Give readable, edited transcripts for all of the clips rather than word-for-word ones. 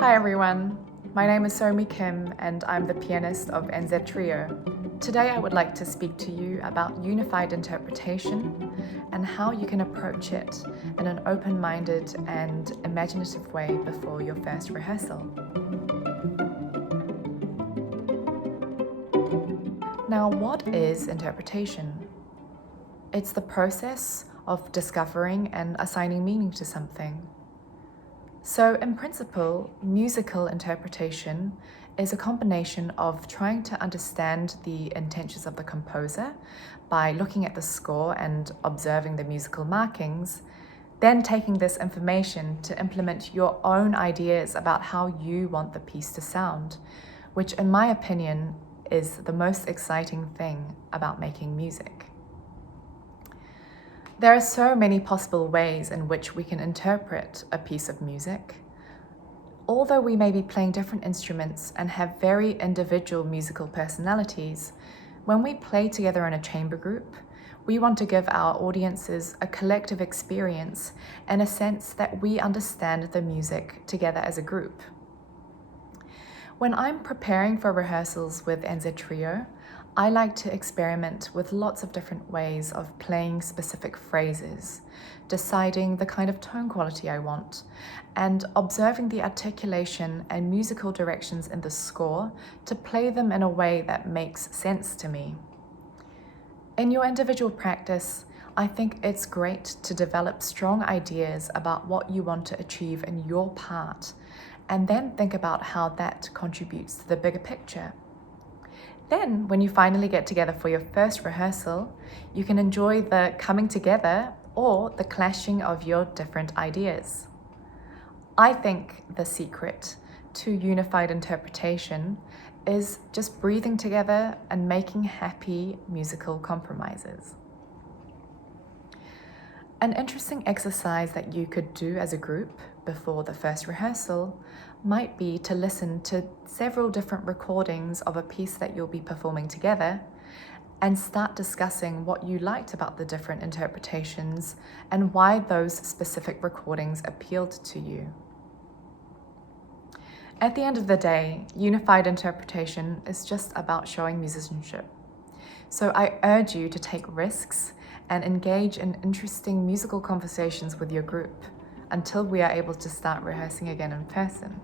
Hi everyone, my name is Somi Kim and I'm the pianist of NZTrio. Today I would like to speak to you about unified interpretation and how you can approach it in an open-minded and imaginative way before your first rehearsal. Now, what is interpretation? It's the process of discovering and assigning meaning to something. So in principle, musical interpretation is a combination of trying to understand the intentions of the composer by looking at the score and observing the musical markings, then taking this information to implement your own ideas about how you want the piece to sound, which in my opinion is the most exciting thing about making music. There are so many possible ways in which we can interpret a piece of music. Although we may be playing different instruments and have very individual musical personalities, when we play together in a chamber group, we want to give our audiences a collective experience and a sense that we understand the music together as a group. When I'm preparing for rehearsals with NZTrio, I like to experiment with lots of different ways of playing specific phrases, deciding the kind of tone quality I want, and observing the articulation and musical directions in the score to play them in a way that makes sense to me. In your individual practice, I think it's great to develop strong ideas about what you want to achieve in your part, and then think about how that contributes to the bigger picture. Then, when you finally get together for your first rehearsal, you can enjoy the coming together or the clashing of your different ideas. I think the secret to unified interpretation is just breathing together and making happy musical compromises. An interesting exercise that you could do as a group before the first rehearsal might be to listen to several different recordings of a piece that you'll be performing together and start discussing what you liked about the different interpretations and why those specific recordings appealed to you. At the end of the day, unified interpretation is just about showing musicianship. So I urge you to take risks and engage in interesting musical conversations with your group until we are able to start rehearsing again in person.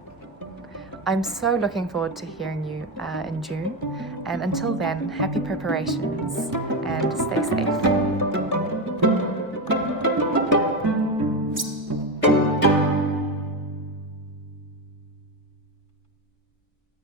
I'm so looking forward to hearing you in June, and until then, happy preparations and stay safe.